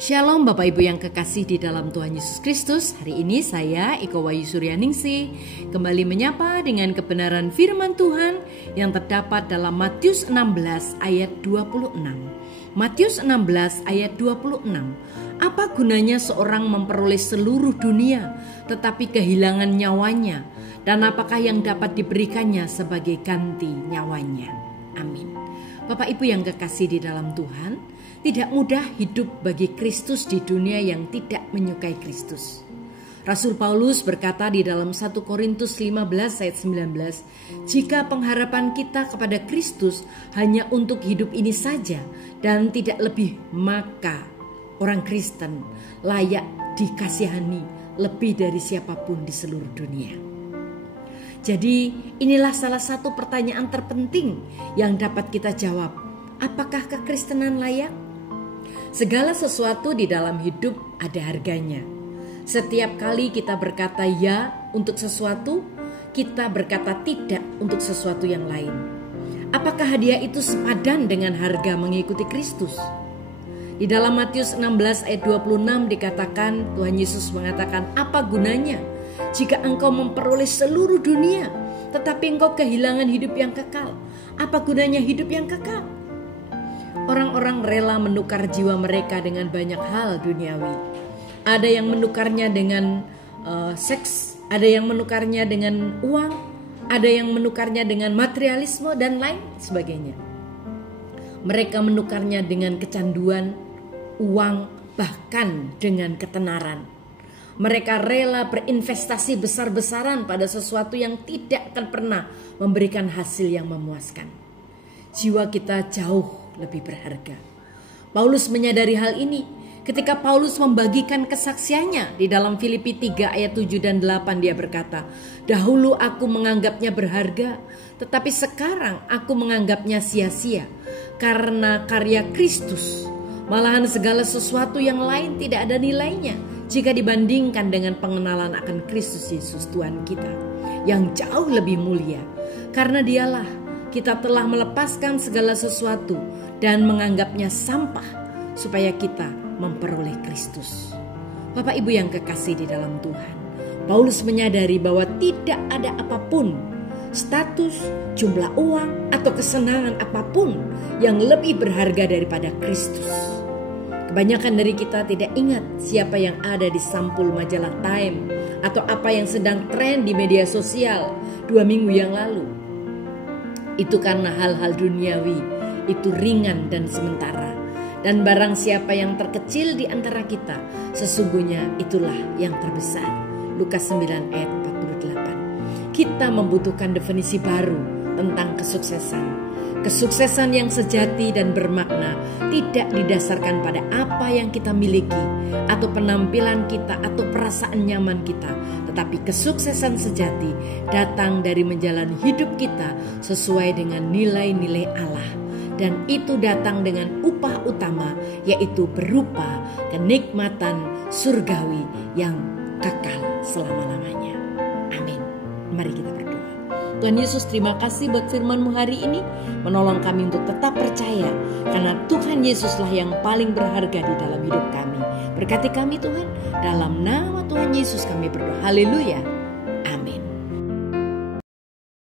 Shalom Bapak Ibu yang kekasih di dalam Tuhan Yesus Kristus. Hari ini saya Iko Wahyu Suryaningsih kembali menyapa dengan kebenaran firman Tuhan yang terdapat dalam Matius 16 ayat 26. Matius 16 ayat 26. Apa gunanya seorang memperoleh seluruh dunia tetapi kehilangan nyawanya, dan apakah yang dapat diberikannya sebagai ganti nyawanya? Amin. Bapak Ibu yang kekasih di dalam Tuhan, tidak mudah hidup bagi Kristus di dunia yang tidak menyukai Kristus. Rasul Paulus berkata di dalam 1 Korintus 15 ayat 19, jika pengharapan kita kepada Kristus hanya untuk hidup ini saja dan tidak lebih, maka orang Kristen layak dikasihani lebih dari siapapun di seluruh dunia. Jadi inilah salah satu pertanyaan terpenting yang dapat kita jawab. Apakah kekristenan layak? Segala sesuatu di dalam hidup ada harganya. Setiap kali kita berkata ya untuk sesuatu, kita berkata tidak untuk sesuatu yang lain. Apakah hadiah itu sepadan dengan harga mengikuti Kristus? Di dalam Matius 16 ayat 26 dikatakan, Tuhan Yesus mengatakan, apa gunanya jika engkau memperoleh seluruh dunia tetapi engkau kehilangan hidup yang kekal? Apa gunanya hidup yang kekal? Orang-orang rela menukar jiwa mereka dengan banyak hal duniawi. Ada yang menukarnya dengan seks, ada yang menukarnya dengan uang, ada yang menukarnya dengan materialisme dan lain sebagainya. Mereka menukarnya dengan kecanduan, uang, bahkan dengan ketenaran. Mereka rela berinvestasi besar-besaran pada sesuatu yang tidak akan pernah memberikan hasil yang memuaskan. Jiwa kita jauh lebih berharga. Paulus menyadari hal ini ketika Paulus membagikan kesaksiannya di dalam Filipi 3 ayat 7 dan 8. Dia berkata, dahulu aku menganggapnya berharga, tetapi sekarang aku menganggapnya sia-sia karena karya Kristus. Malahan segala sesuatu yang lain tidak ada nilainya jika dibandingkan dengan pengenalan akan Kristus Yesus Tuhan kita yang jauh lebih mulia. Karena dialah kita telah melepaskan segala sesuatu dan menganggapnya sampah supaya kita memperoleh Kristus. Bapak Ibu yang kekasih di dalam Tuhan, Paulus menyadari bahwa tidak ada apapun, status, jumlah uang, atau kesenangan apapun yang lebih berharga daripada Kristus. Kebanyakan dari kita tidak ingat siapa yang ada di sampul majalah Time atau apa yang sedang tren di media sosial 2 minggu yang lalu. Itu karena hal-hal duniawi itu ringan dan sementara. Dan barang siapa yang terkecil di antara kita, sesungguhnya itulah yang terbesar. Lukas 9 ayat 48. Kita membutuhkan definisi baru tentang kesuksesan. Kesuksesan yang sejati dan bermakna tidak didasarkan pada apa yang kita miliki atau penampilan kita atau perasaan nyaman kita, tetapi kesuksesan sejati datang dari menjalani hidup kita sesuai dengan nilai-nilai Allah, dan itu datang dengan upah utama, yaitu berupa kenikmatan surgawi yang kekal selama-lamanya. Amin. Mari kita berdoa. Tuhan Yesus, terima kasih buat firman-Mu hari ini, menolong kami untuk tetap percaya, karena Tuhan Yesuslah yang paling berharga di dalam hidup kami. Berkati kami Tuhan, dalam nama Tuhan Yesus kami berdoa. Haleluya. Amin.